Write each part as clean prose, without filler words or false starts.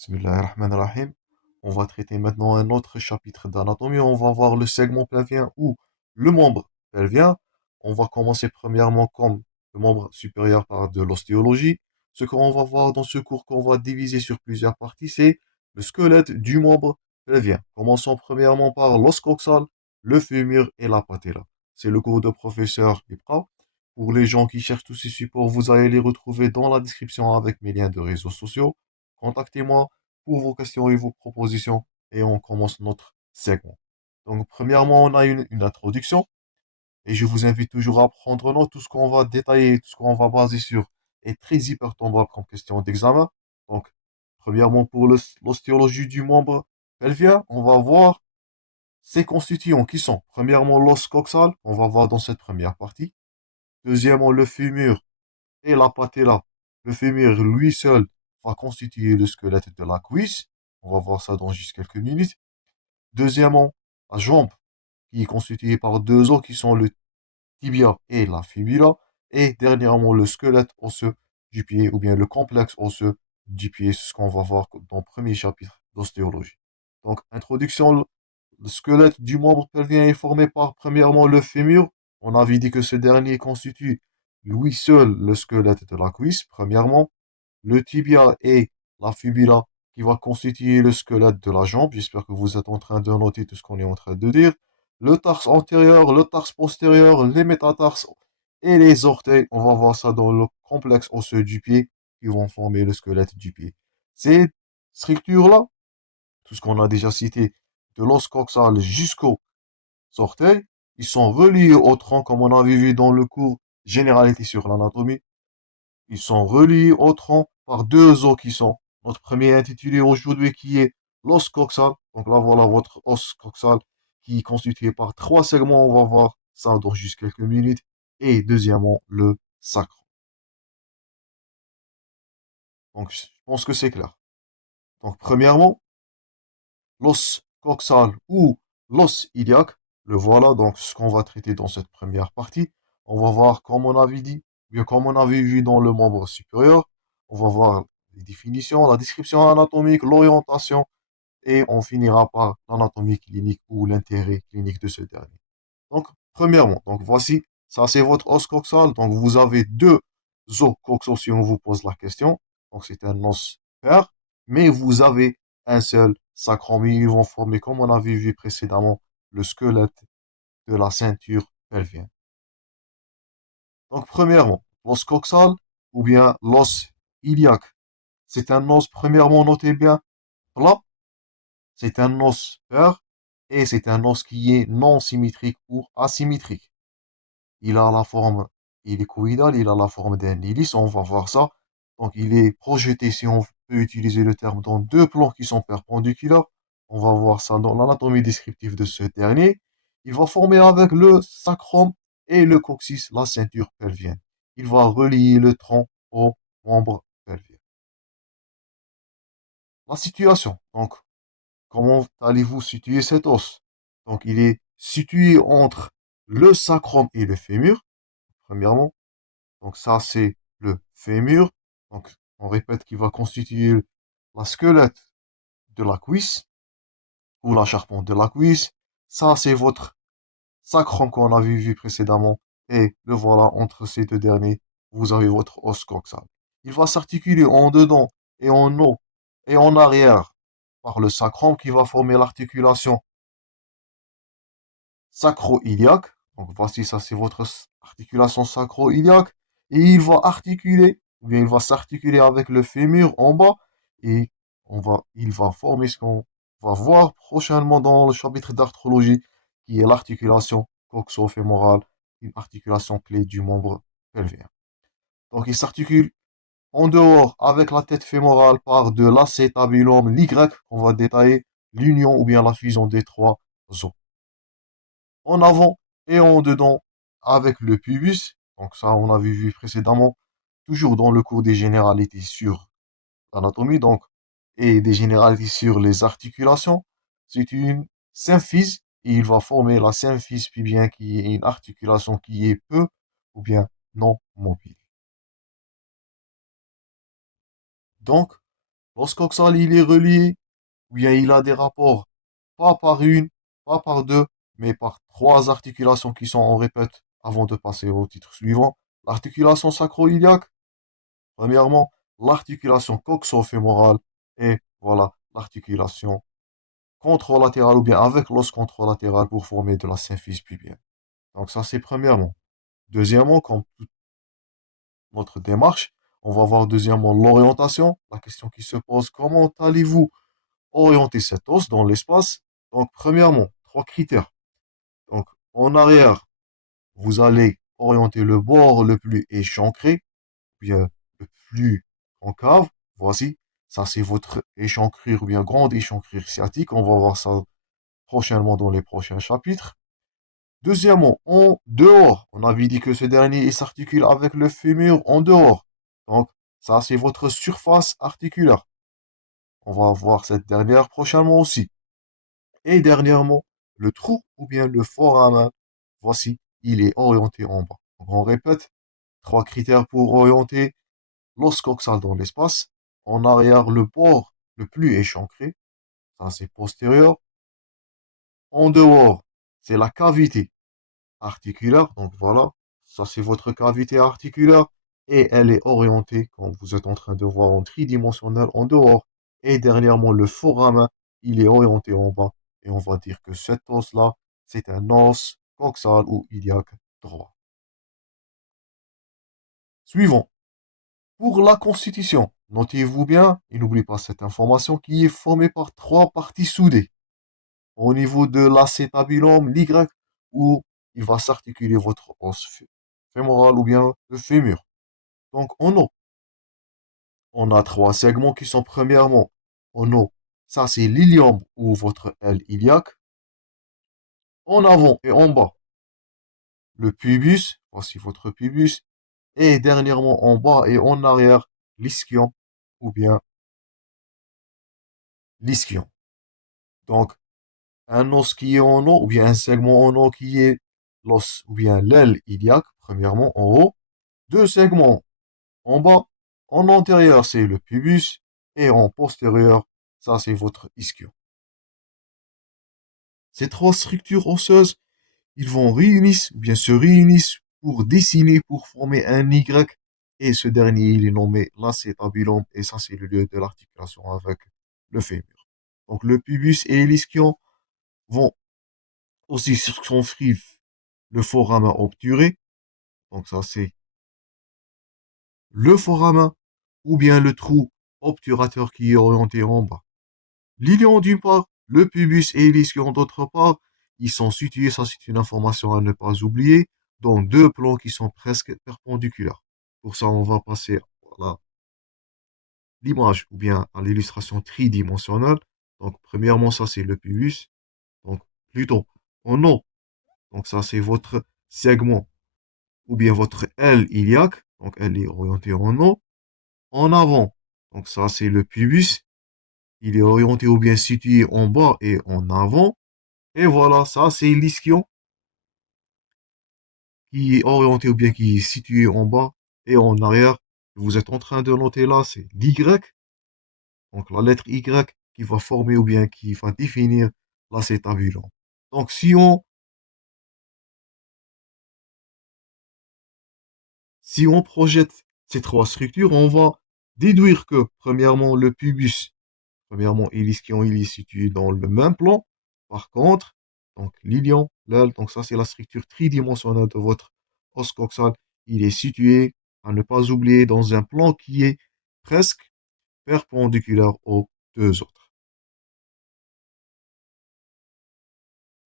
Bismillahirrahmanirrahim. On va traiter maintenant un autre chapitre d'anatomie. On va voir le segment pelvien ou le membre pelvien. On va commencer premièrement comme le membre supérieur par de l'ostéologie. Ce qu'on va voir dans ce cours qu'on va diviser sur plusieurs parties, c'est le squelette du membre pelvien. Commençons premièrement par l'os coxal, le fémur et la patella. C'est le cours de professeur Ibra. Pour les gens qui cherchent tous ces supports, vous allez les retrouver dans la description avec mes liens de réseaux sociaux. Contactez-moi pour vos questions et vos propositions et on commence notre segment. Donc, premièrement, on a une introduction et je vous invite toujours à prendre note. Tout ce qu'on va détailler, tout ce qu'on va baser sur est très hyper tombable comme question d'examen. Donc, premièrement, pour l'ostéologie du membre pelvien, on va voir ses constituants qui sont, premièrement, l'os coxal, on va voir dans cette première partie. Deuxièmement, le fémur et la patella. Le fémur, lui seul, va constituer le squelette de la cuisse. On va voir ça dans juste quelques minutes. Deuxièmement, la jambe, qui est constituée par deux os qui sont le tibia et la fibula. Et dernièrement, le squelette osseux du pied, ou bien le complexe osseux du pied, c'est ce qu'on va voir dans le premier chapitre d'ostéologie. Donc, introduction, le squelette du membre pelvien est formé par, premièrement, le fémur. On avait dit que ce dernier constitue, lui seul, le squelette de la cuisse, premièrement. Le tibia et la fibula qui va constituer le squelette de la jambe. J'espère que vous êtes en train de noter tout ce qu'on est en train de dire. Le tarse antérieur, le tarse postérieur, les métatarses et les orteils. On va voir ça dans le complexe osseux du pied qui vont former le squelette du pied. Ces structures-là, tout ce qu'on a déjà cité, de l'os coxal jusqu'aux orteils, ils sont reliés au tronc comme on avait vu dans le cours Généralité sur l'anatomie. Ils sont reliés au tronc par deux os qui sont notre premier intitulé aujourd'hui qui est l'os coxal. Donc là voilà votre os coxal qui est constitué par trois segments. On va voir ça dans juste quelques minutes. Et deuxièmement le sacrum. Donc je pense que c'est clair. Donc premièrement l'os coxal ou l'os iliaque. Le voilà donc ce qu'on va traiter dans cette première partie. On va voir comme on avait dit, bien comme on avait vu dans le membre supérieur. On va voir les définitions, la description anatomique, l'orientation et on finira par l'anatomie clinique ou l'intérêt clinique de ce dernier. Donc, premièrement, donc voici, ça c'est votre os coxal. Donc, vous avez deux os coxaux si on vous pose la question. Donc, c'est un os pair, mais vous avez un seul sacrum. Ils vont former, comme on avait vu précédemment, le squelette de la ceinture pelvienne. Donc, premièrement, l'os coxal ou bien l'os iliaque. C'est un os, premièrement, notez bien, plat. C'est un os pair et c'est un os qui est non symétrique ou asymétrique. Il a la forme hélicoïdale, il a la forme d'un hélice, on va voir ça. Donc il est projeté, si on peut utiliser le terme, dans deux plans qui sont perpendiculaires. On va voir ça dans l'anatomie descriptive de ce dernier. Il va former avec le sacrum et le coccyx la ceinture pelvienne. Il va relier le tronc au membre pelvien. La situation. Donc, comment allez-vous situer cet os? Donc, il est situé entre le sacrum et le fémur, premièrement. Donc ça, c'est le fémur. Donc on répète qu'il va constituer la squelette de la cuisse ou la charpente de la cuisse. Ça, c'est votre sacrum qu'on avait vu précédemment. Et le voilà, entre ces deux derniers, vous avez votre os coxal. Il va s'articuler en dedans et en haut et en arrière par le sacrum qui va former l'articulation sacro-iliaque. Donc voici, ça c'est votre articulation sacro-iliaque. Et il va articuler, ou bien il va s'articuler avec le fémur en bas. Et il va former ce qu'on va voir prochainement dans le chapitre d'arthrologie, qui est l'articulation coxo-fémorale, une articulation clé du membre pelvien. Donc il s'articule en dehors avec la tête fémorale par de l'acétabulum, l'Y, qu'on va détailler, l'union ou bien la fusion des trois os en avant et en dedans avec le pubis. Donc ça, on avait vu précédemment, toujours dans le cours des généralités sur l'anatomie, donc, et des généralités sur les articulations. C'est une symphyse et il va former la symphyse pubienne qui est une articulation qui est peu ou bien non mobile. Donc, L'os coxal, il est relié, ou bien il a des rapports, pas par une, pas par deux, mais par trois articulations qui sont, on répète, avant de passer au titre suivant. L'articulation sacro-iliaque, premièrement, l'articulation coxo-fémorale, et voilà, l'articulation contralatérale ou bien avec l'os contralatéral pour former de la symphyse pubienne. Donc ça, c'est premièrement. Deuxièmement, comme toute notre démarche, on va voir deuxièmement l'orientation. La question qui se pose, comment allez-vous orienter cet os dans l'espace? Donc premièrement, trois critères. Donc en arrière, vous allez orienter le bord le plus échancré, bien le plus concave. Voici, ça c'est votre échancrure ou bien grande échancrure sciatique. On va voir ça prochainement dans les prochains chapitres. Deuxièmement, en dehors, on avait dit que ce dernier il s'articule avec le fémur en dehors. Donc, ça, c'est votre surface articulaire. On va voir cette dernière prochainement aussi. Et dernièrement, le trou ou bien le foramen, voici, il est orienté en bas. Donc, on répète, trois critères pour orienter l'os coxal dans l'espace. En arrière, le bord le plus échancré, ça c'est postérieur. En dehors, c'est la cavité articulaire. Donc voilà, ça c'est votre cavité articulaire et elle est orientée, comme vous êtes en train de voir, en tridimensionnel en dehors. Et dernièrement, le foramen, il est orienté en bas. Et on va dire que cet os-là, c'est un os coxal ou iliaque droit. Suivant. Pour la constitution, notez-vous bien, et n'oubliez pas cette information, qui est formée par trois parties soudées. Au niveau de l'acétabulum, l'Y, où il va s'articuler votre os fémoral ou bien le fémur. Donc, on a trois segments qui sont premièrement, ça c'est l'ilium ou votre aile iliaque. En avant et en bas, le pubis, voici votre pubis. Et dernièrement en bas et en arrière, l'ischion ou bien l'ischion. Donc, un os qui est en haut, ou bien un segment en haut qui est l'os, ou bien l'aile iliaque, premièrement en haut. Deux segments en bas, en antérieur, c'est le pubis, et en postérieur, ça, c'est votre ischion. Ces trois structures osseuses, ils vont réunissent, bien se réunissent pour dessiner, pour former un Y, et ce dernier, il est nommé l'acétabulum, et ça, c'est le lieu de l'articulation avec le fémur. Donc, le pubis et l'ischion vont aussi circonscrire le foramen obturé, donc ça, c'est le foramen, ou bien le trou obturateur qui est orienté en bas. L'ilion d'une part, le pubis et l'ischion d'autre part, ils sont situés, ça c'est une information à ne pas oublier, dans deux plans qui sont presque perpendiculaires. Pour ça, on va passer à l'image ou bien à l'illustration tridimensionnelle. Donc, premièrement, ça c'est le pubis. Donc, plutôt en haut. Donc, ça c'est votre segment ou bien votre aile iliaque. Donc, elle est orientée en haut. En avant. Donc, ça c'est le pubis. Il est orienté ou bien situé en bas et en avant. Et voilà, ça c'est l'ischion qui est orienté ou bien qui est situé en bas et en arrière. Vous êtes en train de noter là, c'est l'Y, donc la lettre Y qui va former ou bien qui va définir l'acétabulum. Donc si on projette ces trois structures, on va déduire que premièrement le pubis, premièrement l'ischion il est situé dans le même plan. Par contre, donc l'ilion, l'aile, donc ça c'est la structure tridimensionnelle de votre os coxal. Il est situé, à ne pas oublier, dans un plan qui est presque perpendiculaire aux deux autres.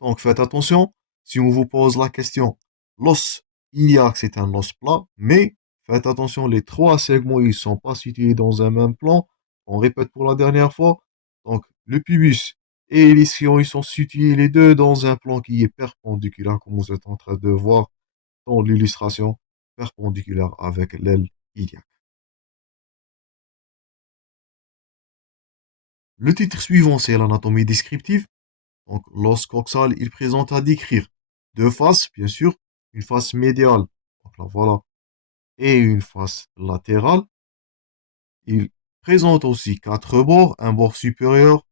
Donc faites attention, si on vous pose la question, l'os iliaque c'est un os plat, mais faites attention, les trois segments ils ne sont pas situés dans un même plan. On répète pour la dernière fois. Donc le pubis et l'ischion ils sont situés les deux dans un plan qui est perpendiculaire, comme vous êtes en train de voir dans l'illustration, perpendiculaire avec l'aile iliaque. Le titre suivant c'est l'anatomie descriptive. Donc, l'os coxal, il présente à décrire deux faces, bien sûr, une face médiale, donc là voilà, et une face latérale. Il présente aussi quatre bords, un bord supérieur,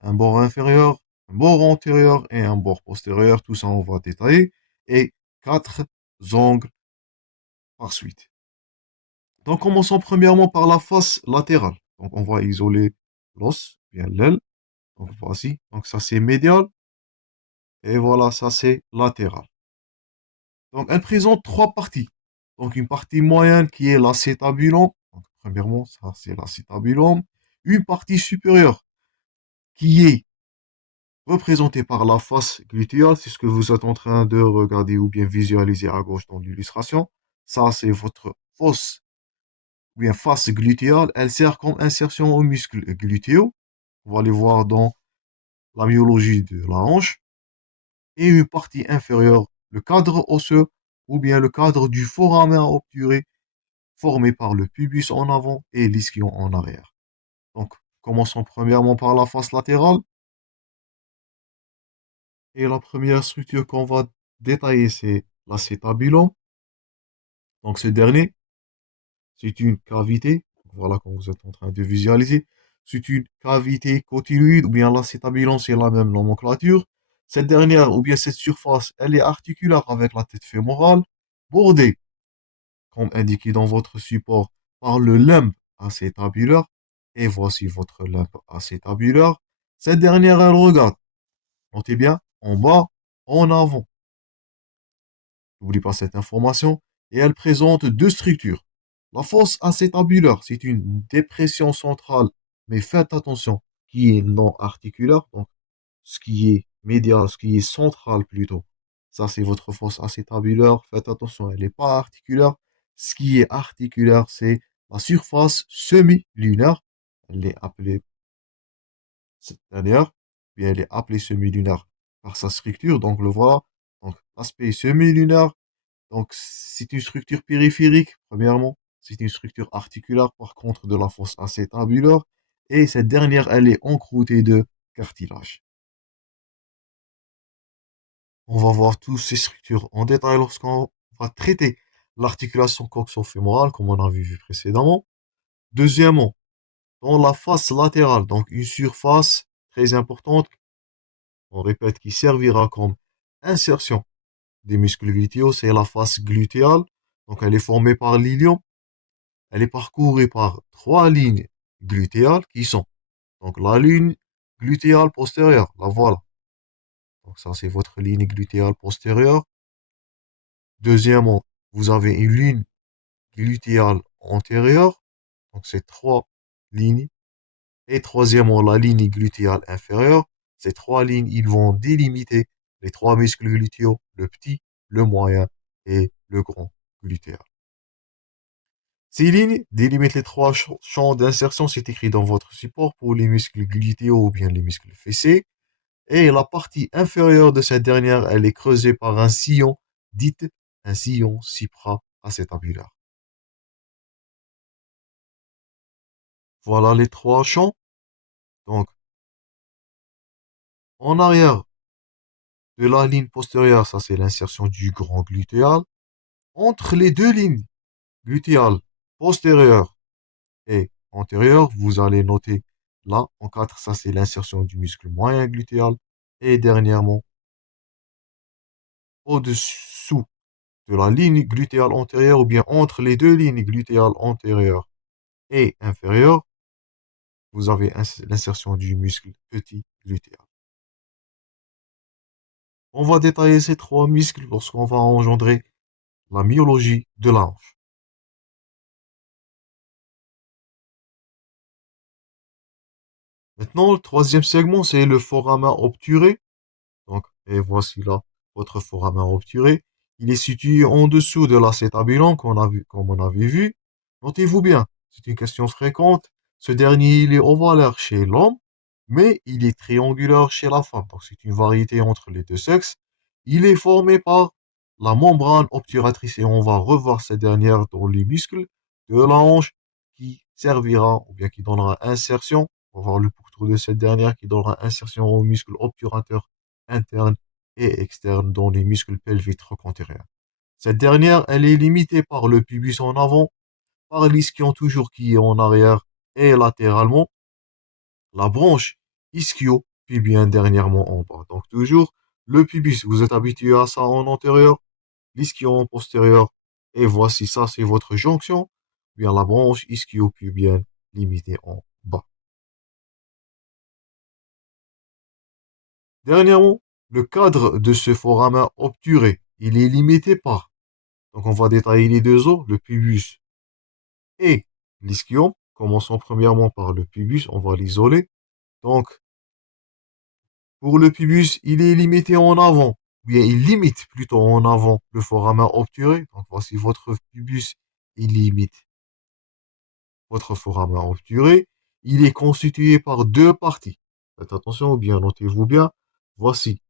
un bord inférieur, un bord antérieur et un bord postérieur. Tout ça, on va détailler. Et quatre angles par suite. Donc, commençons premièrement par la face latérale. Donc, on va isoler l'os, bien l'aile. Donc, voici. Donc, ça, c'est médial. Et voilà, ça, c'est latéral. Donc, elle présente trois parties. Donc, une partie moyenne qui est l'acétabulum. Donc, premièrement, ça, c'est l'acétabulum. Une partie supérieure qui est représentée par la face glutéale. C'est ce que vous êtes en train de regarder ou bien visualiser à gauche dans l'illustration. Ça, c'est votre fosse ou bien face glutéale. Elle sert comme insertion aux muscles glutéaux. On va les voir dans la myologie de la hanche. Et une partie inférieure, le cadre osseux ou bien le cadre du foramen obturé formé par le pubis en avant et l'ischio en arrière. Donc, commençons premièrement par la face latérale. Et la première structure qu'on va détailler, c'est l'acétabulum. Donc, ce dernier, c'est une cavité. Voilà, comme vous êtes en train de visualiser. C'est une cavité cotyloïde, ou bien l'acétabulum, c'est la même nomenclature. Cette dernière, ou bien cette surface, elle est articulaire avec la tête fémorale, bordée, comme indiqué dans votre support, par le limbe acétabulaire. Et voici votre limbe acétabulaire. Cette dernière, elle regarde, notez bien, en bas, en avant. N'oubliez pas cette information. Et elle présente deux structures. La fosse acétabulaire, c'est une dépression centrale, mais faites attention, qui est non articulaire, donc ce qui est médial, ce qui est central plutôt. Ça, c'est votre fosse acétabulaire. Faites attention, elle n'est pas articulaire. Ce qui est articulaire, c'est la surface semi-lunaire. Elle est appelée cette dernière, puis elle est appelée semi-lunaire par sa structure. Donc, le voilà. Donc, l'aspect semi-lunaire. Donc, c'est une structure périphérique, premièrement. C'est une structure articulaire, par contre, de la fosse acétabulaire. Et cette dernière, elle est encroûtée de cartilage. On va voir toutes ces structures en détail lorsqu'on va traiter l'articulation coxo-fémorale, comme on a vu précédemment. Deuxièmement, dans la face latérale, donc une surface très importante, on répète, qui servira comme insertion des muscles glutéaux, c'est la face glutéale. Donc elle est formée par l'ilium. Elle est parcourue par trois lignes glutéales qui sont donc la ligne glutéale postérieure, la voilà. Donc ça c'est votre ligne glutéale postérieure. Deuxièmement, vous avez une ligne glutéale antérieure, donc c'est trois lignes. Et troisièmement, la ligne glutéale inférieure. Ces trois lignes, ils vont délimiter les trois muscles glutéaux, le petit, le moyen et le grand glutéal. Ces lignes délimitent les trois champs d'insertion, c'est écrit dans votre support pour les muscles glutéaux ou bien les muscles fessiers. Et la partie inférieure de cette dernière, elle est creusée par un sillon, dit un sillon supra-acétabulaire. Voilà les trois champs. Donc, en arrière de la ligne postérieure, ça c'est l'insertion du grand glutéal. Entre les deux lignes glutéales postérieures et antérieures, vous allez noter là en 4, ça c'est l'insertion du muscle moyen glutéal. Et dernièrement, au-dessous de la ligne glutéale antérieure ou bien entre les deux lignes glutéales antérieures et inférieures, vous avez l'insertion du muscle petit glutéal. On va détailler ces trois muscles lorsqu'on va engendrer la myologie de la hanche. Maintenant, le troisième segment, c'est le foramen obturé. Donc, et voici là votre foramen obturé. Il est situé en dessous de l'acétabulum comme on avait vu. Notez-vous bien, c'est une question fréquente. Ce dernier, il est ovalaire chez l'homme, mais il est triangulaire chez la femme. Donc, c'est une variété entre les deux sexes. Il est formé par la membrane obturatrice et on va revoir cette dernière dans les muscles de la hanche qui servira ou bien qui donnera insertion. On va voir le pourtour de cette dernière qui donnera insertion au muscle obturateur interne et externe dans les muscles pelviques trochanteriens. Cette dernière, elle est limitée par le pubis en avant, par l'ischio toujours qui est en arrière et latéralement la branche ischio-pubienne dernièrement en bas. Donc toujours le pubis, vous êtes habitué à ça en antérieur, l'ischio en postérieur, et voici ça, c'est votre jonction, bien la branche ischio-pubienne limitée en bas. Dernièrement, le cadre de ce foramen obturé, il est limité par, donc on va détailler les deux os, le pubis et l'ischio. Commençons premièrement par le pubis, on va l'isoler. Donc, pour le pubis, il est limité en avant, ou bien il limite plutôt en avant le foramen obturé. Donc, voici votre pubis, il limite votre foramen obturé. Il est constitué par deux parties. Faites attention, ou bien notez-vous bien. Voici,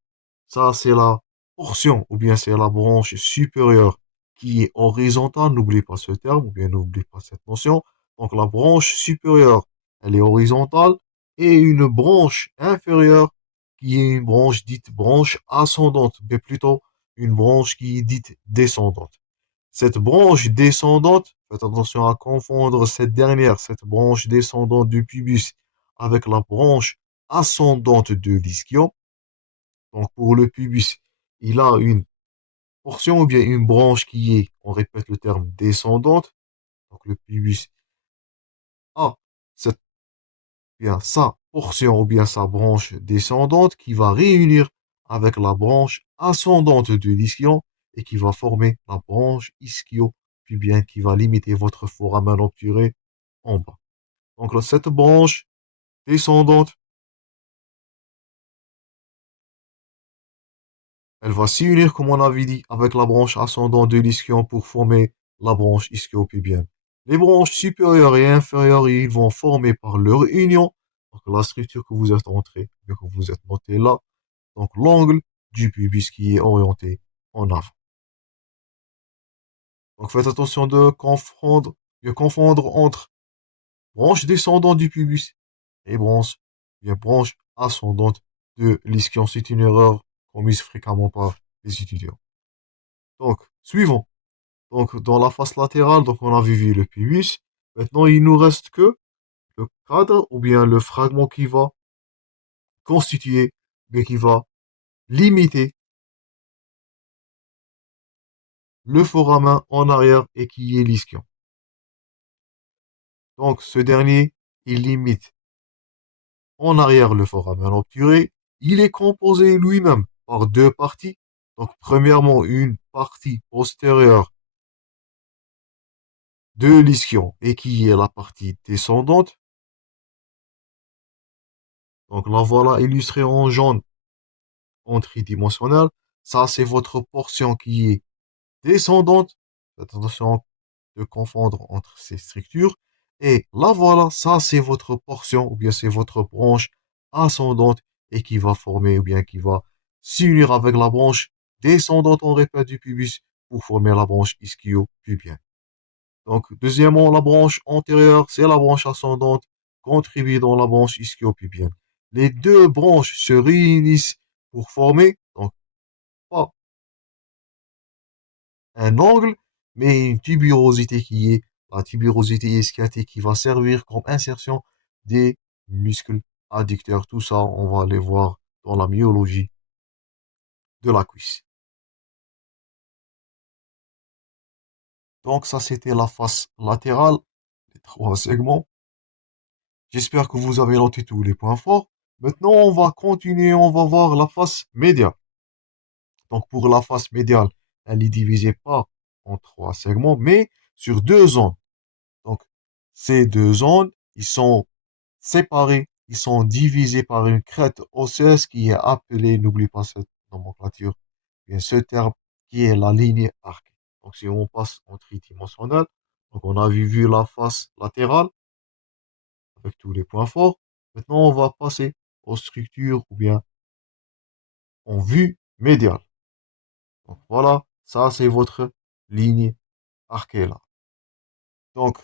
ça c'est la portion, ou bien c'est la branche supérieure qui est horizontale. N'oubliez pas ce terme, ou bien n'oubliez pas cette notion. Donc, la branche supérieure, elle est horizontale, et une branche inférieure qui est une branche dite branche ascendante, mais plutôt une branche qui est dite descendante. Cette branche descendante, faites attention à confondre cette dernière, cette branche descendante du pubis, avec la branche ascendante de l'ischio. Donc pour le pubis, il a une portion ou bien une branche qui est, on répète le terme, descendante. Donc le pubis a cette, bien, sa portion ou bien sa branche descendante qui va réunir avec la branche ascendante de l'ischio et qui va former la branche ischio, puis bien qui va limiter votre foramen obturé en bas. Donc cette branche descendante, elle va s'unir, comme on avait dit, avec la branche ascendante de l'ischio pour former la branche ischio-pubienne. Les branches supérieures et inférieures, ils vont former par leur union, donc la structure que vous êtes entrée, que vous êtes noté là, donc l'angle du pubis qui est orienté en avant. Donc faites attention de confondre entre branche descendante du pubis et branche ascendante de l'ischio. C'est une erreur commise fréquemment par les étudiants. Donc, suivons. Donc, dans la face latérale, donc on a vu le pubis. Maintenant, il nous reste que le cadre ou bien le fragment qui va constituer, mais qui va limiter le foramen en arrière et qui est l'ischio. Donc, ce dernier, il limite en arrière le foramen obturé. Il est composé lui-même par deux parties. Donc, premièrement, une partie postérieure de l'ischio et qui est la partie descendante. Donc, la voilà illustrée en jaune en tridimensionnel. Ça, c'est votre portion qui est descendante. Faites attention de confondre entre ces structures. Et là, voilà, ça, c'est votre portion, ou bien c'est votre branche ascendante et qui va former, ou bien qui va s'unir avec la branche descendante, on répète, du pubis pour former la branche ischio-pubienne. Donc, deuxièmement, la branche antérieure, c'est la branche ascendante contribuée dans la branche ischio-pubienne. Les deux branches se réunissent pour former, donc, pas un angle, mais une tuberosité qui est la tuberosité ischiatique qui va servir comme insertion des muscles adducteurs. Tout ça, on va aller voir dans la myologie de la cuisse. Donc ça, c'était la face latérale, les trois segments. J'espère que vous avez noté tous les points forts. Maintenant, on va continuer, on va voir la face médiale. Donc pour la face médiale, elle est divisée pas en trois segments, mais sur deux zones. Donc, ces deux zones, ils sont séparés, ils sont divisés par une crête osseuse qui est appelée, n'oublie pas cette nomenclature, bien ce terme qui est la ligne arquée. Donc, si on passe en tridimensionnel, donc on a vu la face latérale avec tous les points forts. Maintenant, on va passer aux structures ou bien en vue médiale. Donc, voilà, ça c'est votre ligne arquée là. Donc,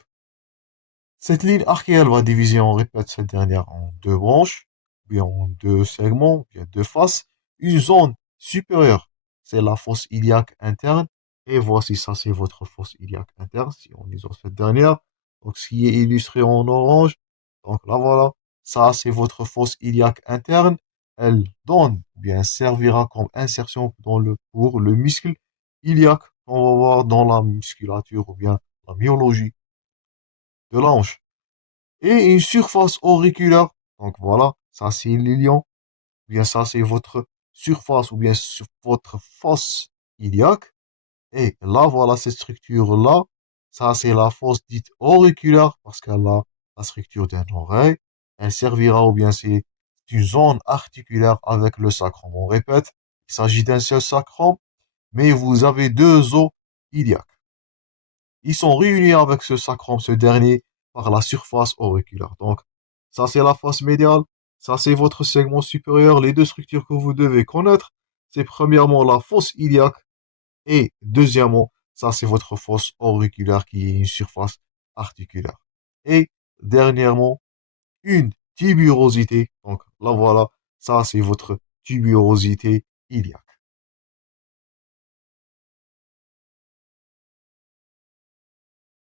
cette ligne arquée, elle va diviser, on répète cette dernière, en deux branches, bien en deux segments, bien deux faces. Une zone supérieure, c'est la fosse iliaque interne. Et voici ça, c'est votre fosse iliaque interne, si on isole cette dernière. Donc, ce qui est illustré en orange, Donc là, voilà, ça, c'est votre fosse iliaque interne. Elle donne, ou bien servira comme insertion pour le muscle iliaque qu'on va voir dans la musculature ou bien la myologie de la hanche. Et une surface auriculaire. Donc voilà, ça c'est l'ilion, ou bien ça c'est votre surface ou bien votre fosse iliaque. Et là, voilà, cette structure-là, ça c'est la fosse dite auriculaire parce qu'elle a la structure d'une oreille. Elle servira ou bien c'est une zone articulaire avec le sacrum. On répète, il s'agit d'un seul sacrum, mais vous avez deux os iliaques. Ils sont réunis avec ce sacrum, ce dernier, par la surface auriculaire. Donc, ça c'est la face médiale, ça c'est votre segment supérieur. Les deux structures que vous devez connaître, c'est premièrement la fosse iliaque et deuxièmement, ça c'est votre fosse auriculaire qui est une surface articulaire. Et dernièrement, une tubérosité. Donc là voilà, ça c'est votre tubérosité iliaque.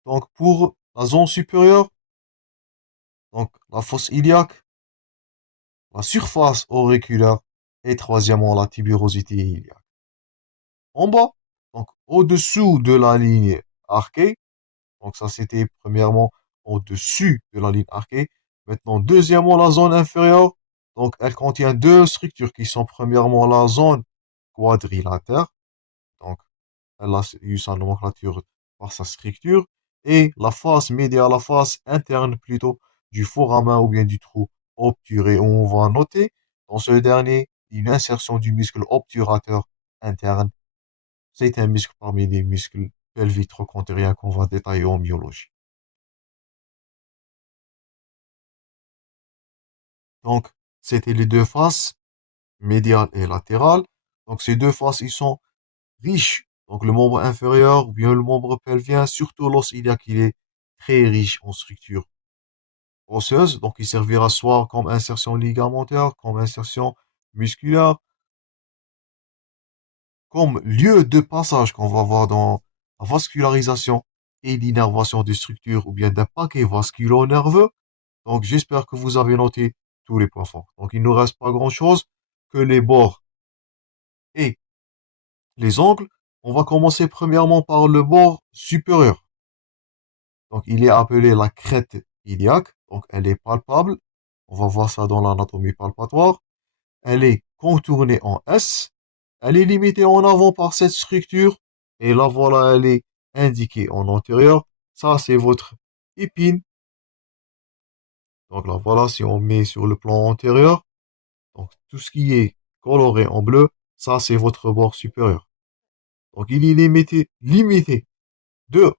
Donc pour la zone supérieure, donc la fosse iliaque, la surface auriculaire et troisièmement la tubérosité iliaque. En bas, donc au-dessous de la ligne arquée, donc ça c'était premièrement au-dessus de la ligne arquée. Maintenant, deuxièmement, la zone inférieure, donc elle contient deux structures qui sont premièrement la zone quadrilatère, donc elle a eu sa nomenclature par sa structure, et la face médiale, la face interne plutôt du foramen ou bien du trou obturé, où on va noter dans ce dernier une insertion du muscle obturateur interne. C'est un muscle parmi les muscles pelviques trochantériens qu'on va détailler en myologie. Donc, c'était les deux faces, médiale et latérale. Donc, ces deux faces, ils sont riches. Donc, le membre inférieur ou bien le membre pelvien, surtout l'os iliaque, il est très riche en structure osseuse. Donc, il servira soit comme insertion ligamentaire, comme insertion musculaire, comme lieu de passage qu'on va voir dans la vascularisation et l'innervation des structures ou bien d'un paquet vasculo-nerveux. Donc, j'espère que vous avez noté tous les points forts. Donc, il ne reste pas grand-chose que les bords et les angles. On va commencer premièrement par le bord supérieur. Donc, il est appelé la crête iliaque. Donc, elle est palpable. On va voir ça dans l'anatomie palpatoire. Elle est contournée en S. Elle est limitée en avant par cette structure. Et là, voilà, elle est indiquée en antérieur. Ça, c'est votre épine. Donc là, voilà, si on met sur le plan antérieur, donc tout ce qui est coloré en bleu, ça, c'est votre bord supérieur. Donc, il est limité de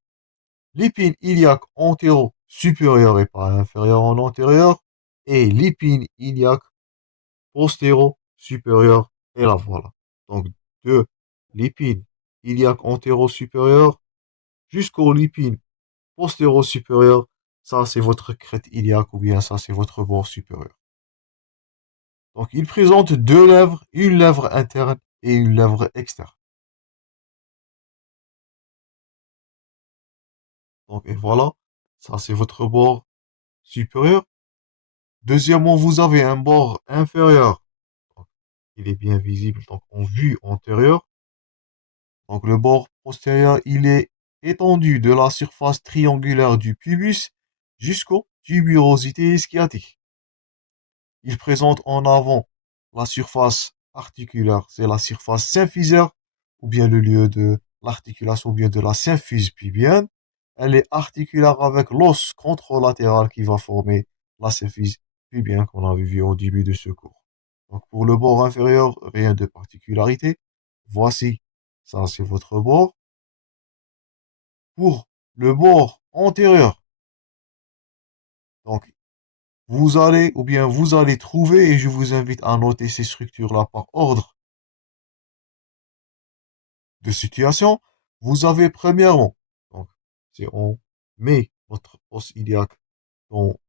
l'épine iliaque antéro-supérieure et pas inférieure en antérieur, et l'épine iliaque postéro-supérieure, et la voilà. Donc, de l'épine iliaque antéro-supérieure jusqu'au l'épine postéro-supérieure, ça, c'est votre crête iliaque, ou bien ça, c'est votre bord supérieur. Donc, il présente deux lèvres, une lèvre interne et une lèvre externe. Donc, et voilà, ça c'est votre bord supérieur. Deuxièmement, vous avez un bord inférieur. Donc, il est bien visible donc en vue antérieure. Donc, le bord postérieur, il est étendu de la surface triangulaire du pubis jusqu'aux tubérosités sciatiques. Il présente en avant la surface articulaire, c'est la surface symphysaire, ou bien le lieu de l'articulation, ou bien de la symphyse pubienne. Elle est articulaire avec l'os contralatéral qui va former la symphyse pubienne qu'on avait vu au début de ce cours. Donc pour le bord inférieur, rien de particularité. Voici, ça c'est votre bord. Pour le bord antérieur, donc vous allez trouver, et je vous invite à noter ces structures-là par ordre de situation. Vous avez premièrement, donc, si on met votre os iliaque dans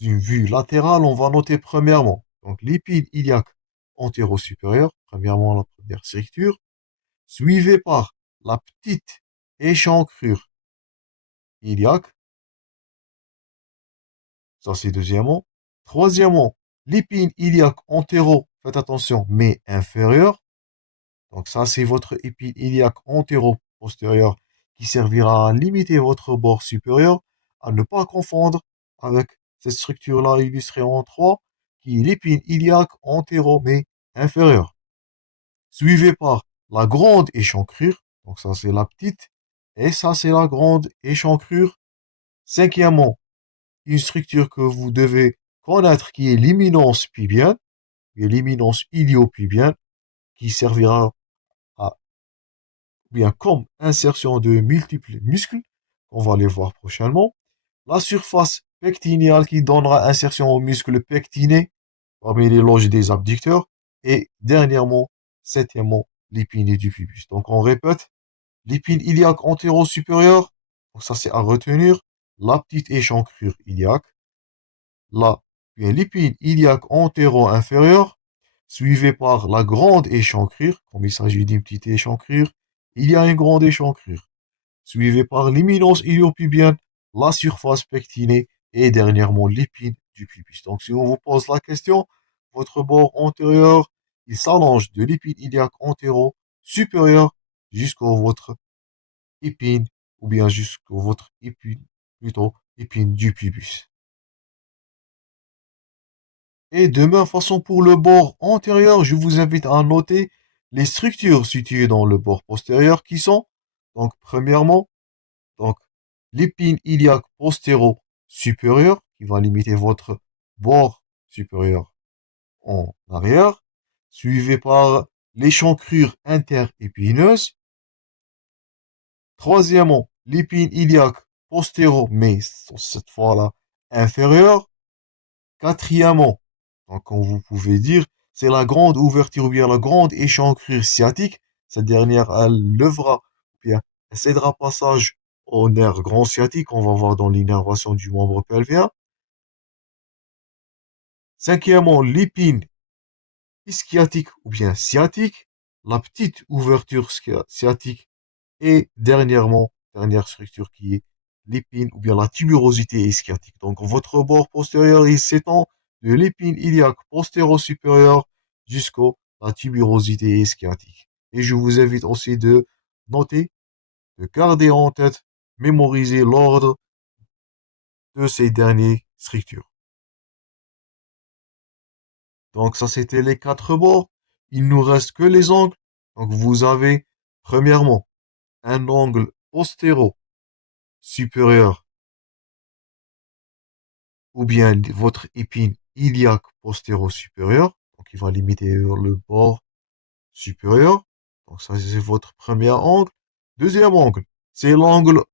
une vue latérale, on va noter premièrement, donc, l'épine iliaque antéro-supérieure, premièrement, la première structure, suivie par la petite échancrure iliaque, Ça, c'est deuxièmement. Troisièmement, l'épine iliaque antéro, faites attention, mais inférieure. Donc ça, c'est votre épine iliaque antéro-postérieure qui servira à limiter votre bord supérieur, à ne pas confondre avec cette structure-là illustrée en 3, qui est l'épine iliaque antéro, mais inférieure. Suivi par la grande échancrure, donc ça c'est la petite, et ça c'est la grande échancrure. Cinquièmement, une structure que vous devez connaître qui est l'imminence pubienne, et l'imminence iliopubienne, qui servira à, bien comme insertion de multiples muscles, on va les voir prochainement. La surface pectinéale qui donnera insertion aux muscles pectinés parmi les loges des abducteurs. Et dernièrement, septièmement, l'épine du pubis. Donc on répète, l'épine iliaque antéro-supérieure, donc ça c'est à retenir, la petite échancrure iliaque, la, bien l'épine iliaque antéro-inférieure, suivie par la grande échancrure, comme il s'agit d'une petite échancrure, il y a une grande échancrure, suivie par l'imminence iliopubienne, la surface pectinée et dernièrement l'épine du pubis. Donc si on vous pose la question, votre bord antérieur, il s'allonge de l'épine iliaque antéro-supérieure jusqu'au votre épine, ou bien jusqu'au votre épine, plutôt épine du pubis. Et de même façon pour le bord antérieur, je vous invite à noter les structures situées dans le bord postérieur qui sont, donc premièrement, donc l'épine iliaque postéro-supérieure qui va limiter votre bord supérieur en arrière, suivi par l'échancrure interépineuse. Troisièmement, l'épine iliaque postéro, mais cette fois-là inférieure. Quatrièmement, donc comme vous pouvez dire, c'est la grande ouverture ou bien la grande échancrure sciatique. Cette dernière, elle levera, ou bien elle cédera passage au nerf grand sciatique, on va voir dans l'innervation du membre pelvien. Cinquièmement, l'épine ischiatique ou bien sciatique, la petite ouverture sciatique. Et dernièrement, dernière structure qui est l'épine ou bien la tuberosité ischiatique. Donc votre bord postérieur, il s'étend de l'épine iliaque postéro-supérieure jusqu'à la tuberosité ischiatique. Et je vous invite aussi de noter, de garder en tête, mémoriser l'ordre de ces dernières structures. Donc ça, c'était les quatre bords. Il nous reste que les angles. Donc vous avez, premièrement, un angle postéro-supérieur ou bien votre épine iliaque postéro-supérieure. Donc, il va limiter le bord supérieur. Donc, ça, c'est votre premier angle. Deuxième angle, c'est l'angle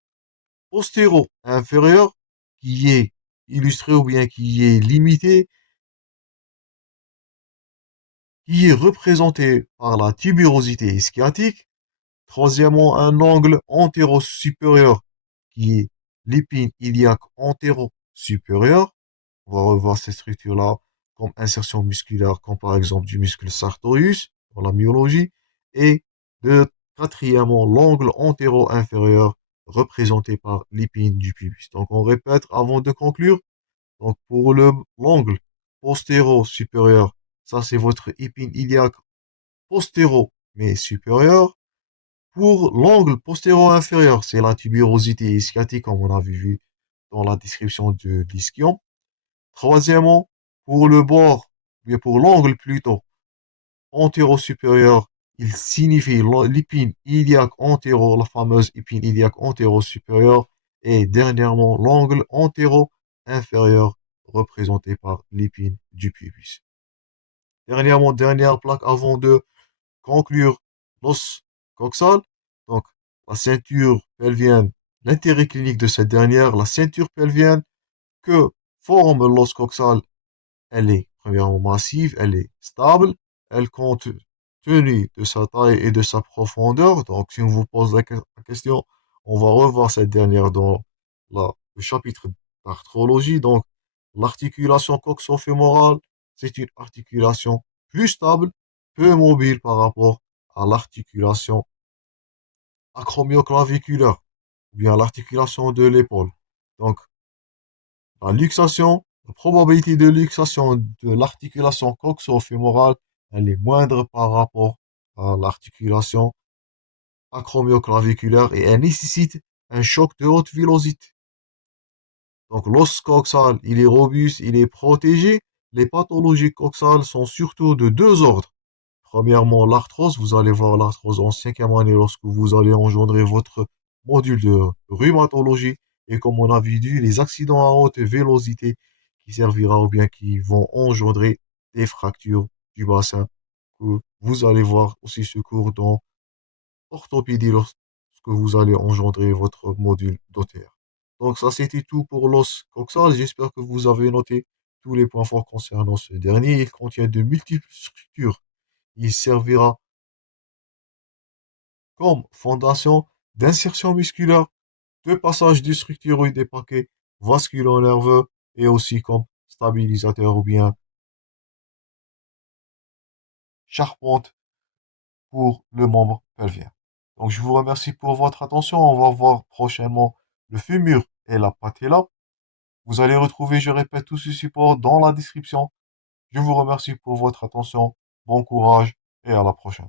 postéro-inférieur qui est illustré ou bien qui est limité, qui est représenté par la tuberosité sciatique. Troisièmement, un angle antéro-supérieur qui est l'épine iliaque antéro-supérieure. On va revoir ces structures-là comme insertion musculaire, comme par exemple du muscle sartorius dans la myologie. Et de quatrièmement, l'angle antéro-inférieur représenté par l'épine du pubis. Donc on répète avant de conclure. Donc pour l'angle postéro-supérieur, ça c'est votre épine iliaque postéro mais supérieur. Pour l'angle postéro-inférieur, c'est la tuberosité sciatique comme on avait vu dans la description de l'ischion. Troisièmement, pour le bord, bien pour l'angle plutôt, antéro-supérieur, il signifie l'épine iliaque antéro, la fameuse épine iliaque antéro-supérieure. Et dernièrement, l'angle antéro-inférieur, représenté par l'épine du pubis. Dernièrement, dernière plaque avant de conclure l'os coxal. Donc, la ceinture pelvienne, l'intérêt clinique de cette dernière, la ceinture pelvienne que forme l'os coxal, elle est premièrement massive, elle est stable, elle compte tenu de sa taille et de sa profondeur. Donc, si on vous pose la question, on va revoir cette dernière dans le chapitre d'arthrologie. Donc, l'articulation coxo-fémorale, c'est une articulation plus stable, peu mobile par rapport à l'articulation acromioclaviculaire, ou bien l'articulation de l'épaule. Donc, la luxation, La probabilité de luxation de l'articulation coxo-fémorale, elle est moindre par rapport à l'articulation acromioclaviculaire et elle nécessite un choc de haute vélocité. Donc l'os coxal, il est robuste, il est protégé. Les pathologies coxales sont surtout de deux ordres. Premièrement, l'arthrose, vous allez voir l'arthrose en cinquième année lorsque vous allez engendrer votre module de rhumatologie. Et comme on a vu, les accidents à haute vélocité qui servira ou bien qui vont engendrer des fractures du bassin que vous allez voir aussi ce cours dans orthopédie lorsque vous allez engendrer votre module d'OTR. Donc ça, c'était tout pour l'os coxal. J'espère que vous avez noté tous les points forts concernant ce dernier. Il contient de multiples structures. Il servira comme fondation d'insertion musculaire, de passage du structuroïde des paquets vasculo-nerveux et aussi comme stabilisateur ou bien charpente pour le membre pelvien. Donc je vous remercie pour votre attention. On va voir prochainement le fémur et la patella. Vous allez retrouver, je répète, tout ce support dans la description. Je vous remercie pour votre attention. Bon courage et à la prochaine.